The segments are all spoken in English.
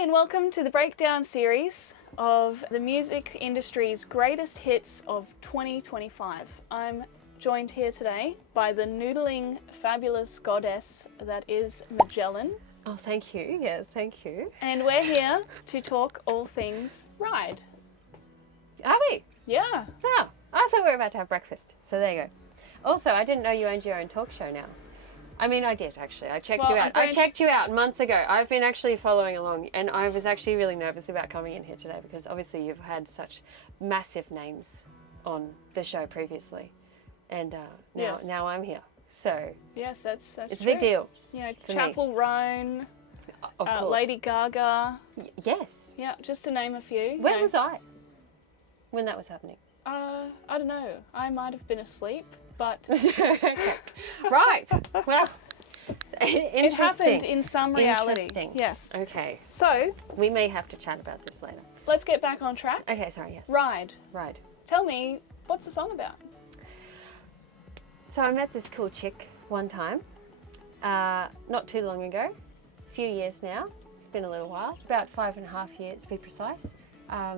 and welcome to the breakdown series of the music industry's greatest hits of 2025. I'm joined here today by the noodling fabulous goddess that is Majelen. Oh, thank you. Yes, thank you. And we're here to talk all things Ride. Are we? Yeah. Oh, I thought we were about to have breakfast. So there you go. Also, I didn't know you owned your own talk show now. I mean, I did actually. I checked you out. I checked you out months ago. I've been actually following along, and I was actually really nervous about coming in here today because obviously you've had such massive names on the show previously, and now I'm here. So yes, that's it's true. a big deal. You know, Chapel Roan, Of course. Lady Gaga. Yes. Yeah, just to name a few. Where was I when that was happening? I don't know. I might have been asleep, but Okay. Right. Well, it happened in some reality. Interesting. Yes. Okay. So We may have to chat about this later. let's get back on track. Okay, sorry, yes. Ride. Tell me, what's the song about? So I met this cool chick one time, not too long ago, a few years now. It's been a little while, about 5.5 years to be precise.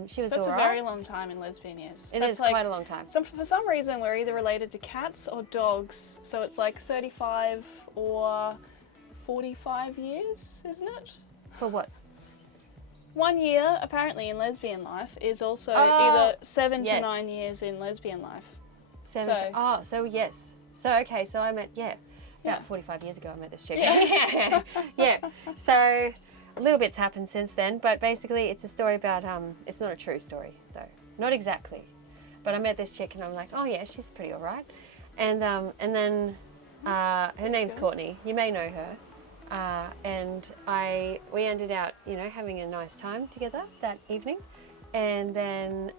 She was That's all a right. very long time in lesbian years. It That's is quite a long time. For some reason, we're either related to cats or dogs, so it's like 35 or 45 years, isn't it? For what? 1 year, apparently, in lesbian life is also Oh, either 7 to yes. 9 years in lesbian life. So yes. So okay, so I met, Yeah. about 45 years ago I met this chick. Yeah. Yeah. So a little bit's happened since then, but basically it's a story about, it's not a true story though. Not exactly. But I met this chick and I'm like, oh yeah, she's pretty all right. And then her name's Courtney. You may know her. And we ended out, having a nice time together that evening. And then,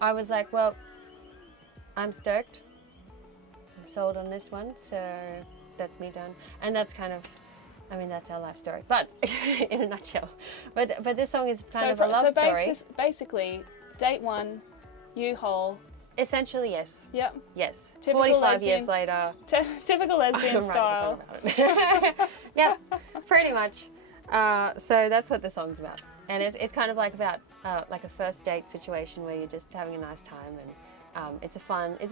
I was like, well, I'm stoked. I'm sold on this one, so that's me done. And that's that's our life story, but in a nutshell. But this song is kind of a love story. So basically, date one, U-Haul. Essentially, yes. Yep. Yes. Typical 45 years lesbian. later. Typical lesbian I'm style. writing a song about it. Yep, pretty much. So that's what the song's about. And it's kind of like about like a first date situation where you're just having a nice time, and it's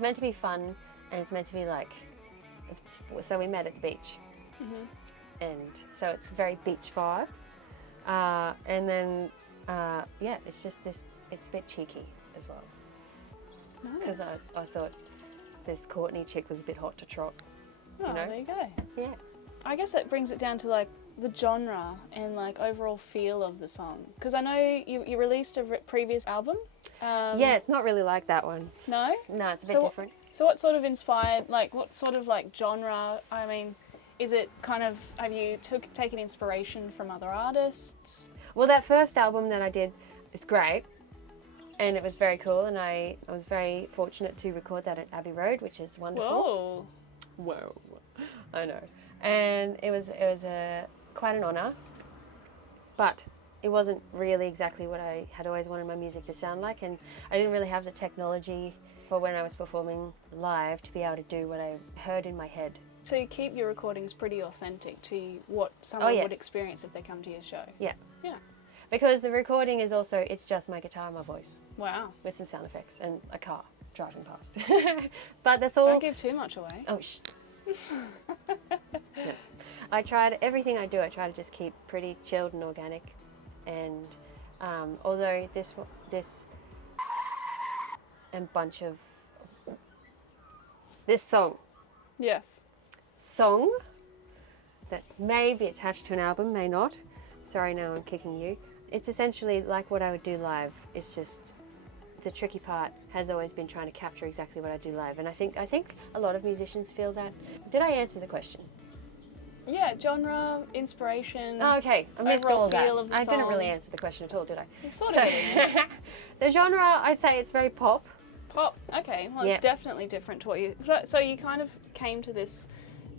meant to be fun, and it's meant to be like, so we met at the beach. Mm-hmm. And so it's very beach vibes. And then, it's just it's a bit cheeky as well. Because Nice. I thought this Courtney chick was a bit hot to trot. Oh, there you go. Yeah. I guess that brings it down to like the genre and like overall feel of the song. Because I know you released a previous album. Yeah, it's not really like that one. No? No, it's a bit different. So what sort of inspired, like what sort of like genre, I mean, is it kind of, have you taken inspiration from other artists? Well, that first album that I did is great. And it was very cool, and I was very fortunate to record that at Abbey Road, which is wonderful. Whoa. I know. And it was quite an honour, but it wasn't really exactly what I had always wanted my music to sound like, and I didn't really have the technology for when I was performing live to be able to do what I heard in my head. So you keep your recordings pretty authentic to what someone would experience if they come to your show? Yeah. Yeah. Because the recording is also, it's just my guitar and my voice. Wow. With some sound effects and a car driving past. But that's all. Don't give too much away. Oh, Yes. I tried, everything I do, I try to just keep pretty chilled and organic. And although this and bunch of this song that may be attached to an album, may not. Sorry, now I'm kicking you. It's essentially like what I would do live. It's just the tricky part has always been trying to capture exactly what I do live. And I think a lot of musicians feel that. Did I answer the question? Yeah, genre, inspiration. Oh, okay. I missed all of that. feel of the I didn't song. really answer the question at all, did I? You sort of did. The genre, I'd say it's very pop. Pop. Okay. Well, Yeah. it's definitely different to what you. So you kind of came to this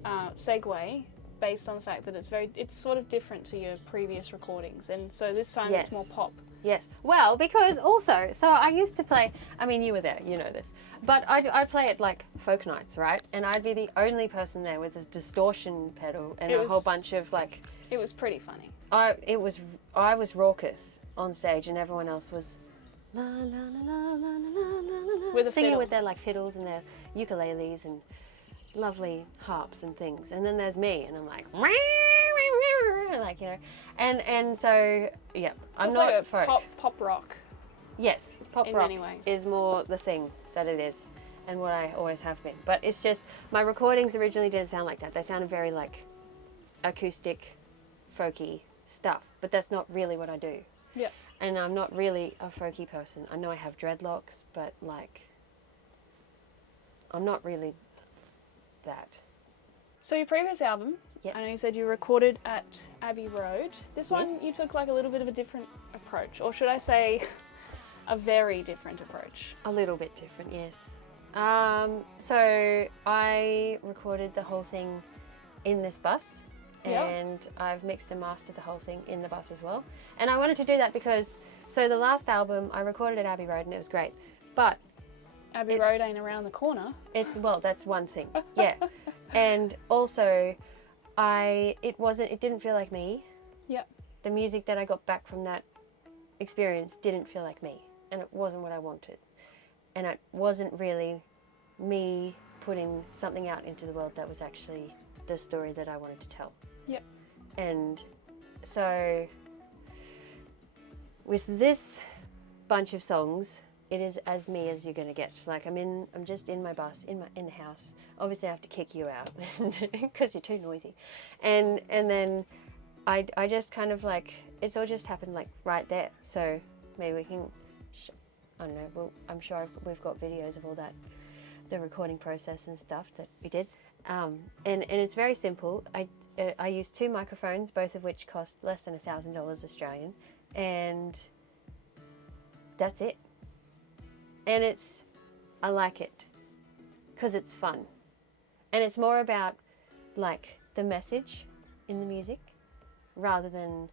segue based on the fact that it's sort of different to your previous recordings, and so this time it's more pop. Yes. Well, because also, so I used to play, I mean, you were there, you know this, but I'd play at like folk nights, right? And I'd be the only person there with this distortion pedal and a whole bunch of like... It was pretty funny. I was raucous on stage and everyone else was la la la la la la la With a singing fiddle. with their like fiddles and their ukuleles and lovely harps and things. And then there's me and I'm like, like, you know, and so yeah, So I'm it's not like a folk. pop rock. Yes, pop in rock many ways. is more the thing that it is and what I always have been. But it's just my recordings originally didn't sound like that. They sounded very like acoustic, folky stuff. But that's not really what I do. Yeah. And I'm not really a folky person. I know I have dreadlocks, but like I'm not really that. So your previous album, Yep. I know you said you recorded at Abbey Road. This one Yes. you took like a little bit of a different approach, or should I say a very different approach. A little bit different, yes. So I recorded the whole thing in this bus, Yeah. and I've mixed and mastered the whole thing in the bus as well. And I wanted to do that because, so the last album I recorded at Abbey Road and it was great, but Abbey Road ain't around the corner. it's, well, that's one thing, yeah. And also, it didn't feel like me. Yep. The music that I got back from that experience didn't feel like me, and it wasn't what I wanted. And it wasn't really me putting something out into the world that was actually the story that I wanted to tell. Yep. And so with this bunch of songs, it is as me as you're gonna get. Like I'm just in my bus, in the house. Obviously I have to kick you out because you're too noisy. And then I just kind of like, it's all just happened like right there. So maybe we can, I don't know, well, I'm sure we've got videos of all that, the recording process and stuff that we did. And it's very simple. I used 2 microphones, both of which cost less than $1,000 Australian, and that's it. And I like it because it's fun, and it's more about like the message in the music rather than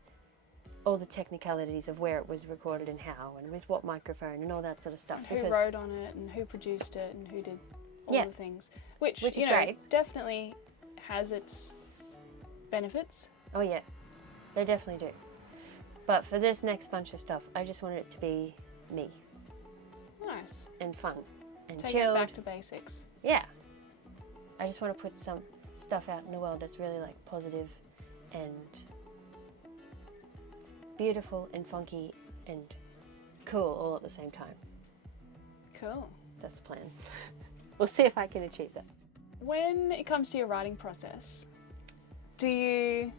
all the technicalities of where it was recorded and how and with what microphone and all that sort of stuff. And who wrote on it and who produced it and who did all Yeah. the things, which is you know great. definitely has its benefits. Oh yeah, they definitely do. But for this next bunch of stuff, I just wanted it to be me Nice. and fun and Take it chilled. back to basics. Yeah. I just want to put some stuff out in the world that's really like positive and beautiful and funky and cool all at the same time. Cool. That's the plan. We'll see if I can achieve that. When it comes to your writing process, do you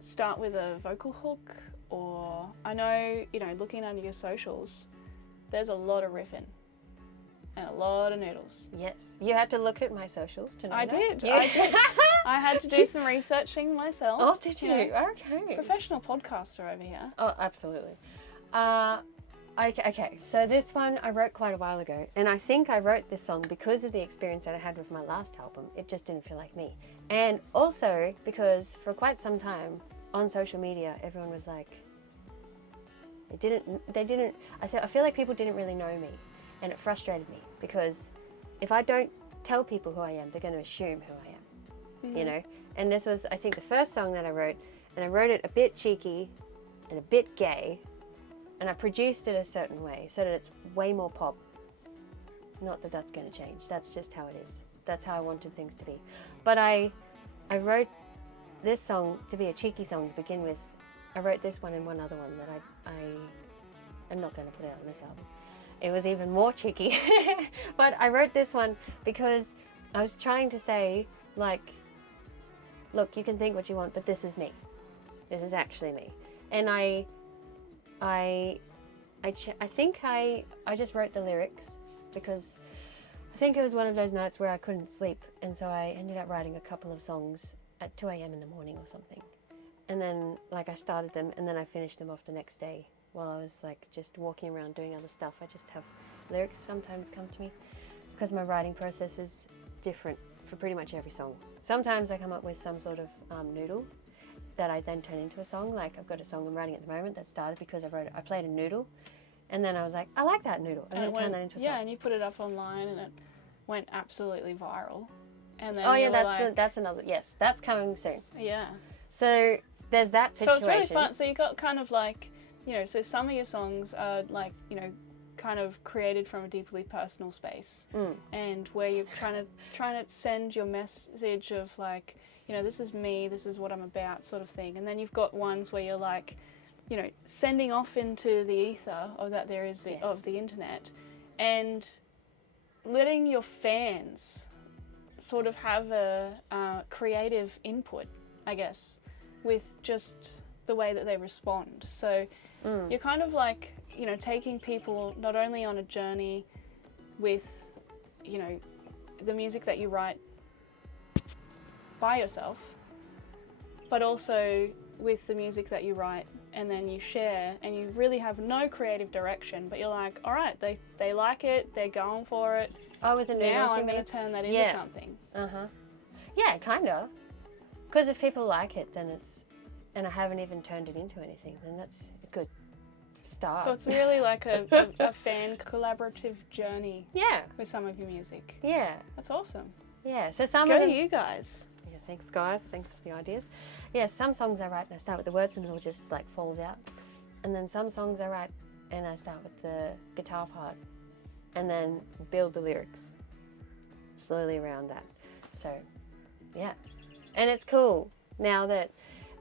start with a vocal hook, or I know, you know, looking under your socials, there's a lot of riffing and a lot of noodles. Yes. You had to look at my socials to know I that? did. You- I did. I had to do some researching myself. Oh, did you? know. Okay. Professional podcaster over here. Oh, absolutely. Okay, so this one I wrote quite a while ago, and I think I wrote this song because of the experience that I had with my last album. It just didn't feel like me. And also because for quite some time on social media, everyone was like, I feel like people didn't really know me, and it frustrated me because if I don't tell people who I am, they're going to assume who I am, you know? And this was, I think, the first song that I wrote, and I wrote it a bit cheeky and a bit gay, and I produced it a certain way so that it's way more pop. Not that that's going to change. That's just how it is. That's how I wanted things to be. But I wrote this song to be a cheeky song to begin with. I wrote this one and one other one that I am not going to put out on this album. It was even more cheeky. But I wrote this one because I was trying to say, like, look, you can think what you want, but this is me. This is actually me. And I think I just wrote the lyrics because I think it was one of those nights where I couldn't sleep, and so I ended up writing a couple of songs at 2 a.m. in the morning or something. And then like I started them and then I finished them off the next day while I was like just walking around doing other stuff. I just have lyrics sometimes come to me. It's because my writing process is different for pretty much every song. Sometimes I come up with some sort of noodle that I then turn into a song. Like I've got a song I'm writing at the moment that started because I played a noodle, and then I was like, I like that noodle. I'm going to turn that into a song. Yeah, and you put it up online and it went absolutely viral. And then that's another. Yes, that's coming soon. Yeah. So there's that situation. So it's really fun. So you got kind of like, so some of your songs are like, kind of created from a deeply personal space, and where you're trying to send your message of like, this is me, this is what I'm about, sort of thing. And then you've got ones where you're like, sending off into the ether, or that there is of the internet, and letting your fans sort of have a creative input, I guess, with just the way that they respond. So you're kind of like, taking people not only on a journey with, the music that you write by yourself, but also with the music that you write and then you share, and you really have no creative direction, but you're like, all right, they like it, they're going for it. Oh, with the noodles, now I'm going to turn that into something. Yeah, kind of. Because if people like it, then and I haven't even turned it into anything, then that's a good start. So it's really like a fan collaborative journey. Yeah. With some of your music. Yeah. That's awesome. Yeah. So some Go of them, to you guys. Yeah, thanks guys. Thanks for the ideas. Yeah, some songs I write and I start with the words and it all just like falls out. And then some songs I write and I start with the guitar part and then build the lyrics slowly around that. So, yeah. And it's cool now that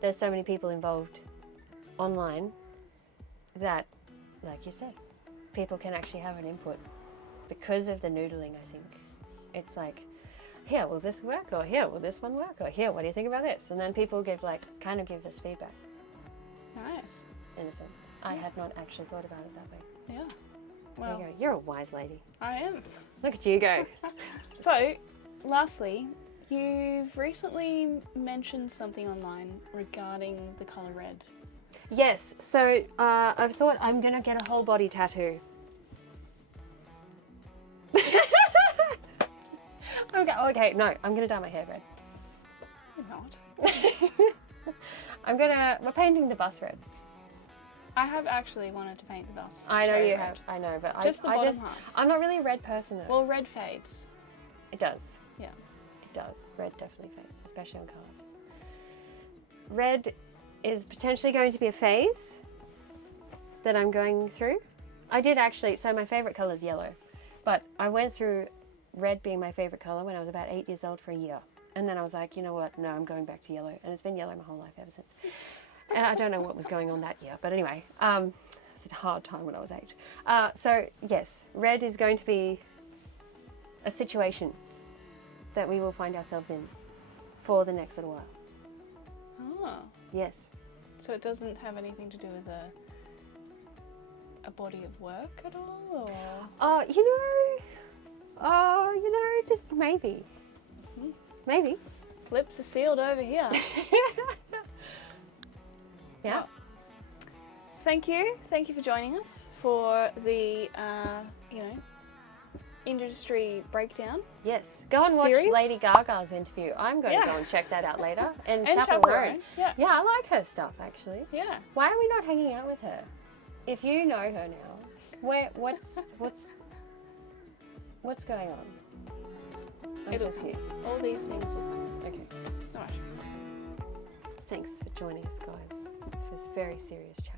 there's so many people involved online that, like you said, people can actually have an input because of the noodling, I think. It's like, here, will this work? Or here, will this one work? Or here, what do you think about this? And then people give kind of give us feedback. Nice. In a sense. I had not actually thought about it that way. Yeah. Well, there you go. You're a wise lady. I am. Look at you go. So, lastly, you've recently mentioned something online regarding the colour red. Yes, so I've thought I'm going to get a whole body tattoo. Okay, no, I'm going to dye my hair red. You're not. We're painting the bus red. I have actually wanted to paint the bus. I know you have, I know, but just the bottom half. I'm not really a red person though. Well, red fades. It does. Yeah. It does. Red definitely fades, especially on colours. Red is potentially going to be a phase that I'm going through. I did actually, so my favourite colour is yellow, but I went through red being my favourite colour when I was about 8 years old for a year. And then I was like, you know what, no, I'm going back to yellow. And it's been yellow my whole life ever since. And I don't know what was going on that year, but anyway, it was a hard time when I was 8. So yes, red is going to be a situation that we will find ourselves in for the next little while. Oh. Yes. So it doesn't have anything to do with a body of work at all? Or? Just maybe. Mm-hmm. Maybe. Lips are sealed over here. Yeah. Well, thank you for joining us for the industry breakdown. Yes, go and watch series. Lady Gaga's interview. I'm going to go and check that out later. And Chaperone. Yeah, I like her stuff actually. Yeah. Why are we not hanging out with her? If you know her now, what's going on? It'll come. All these things will come. Okay. All right. Thanks for joining us, guys. It's a very serious chat.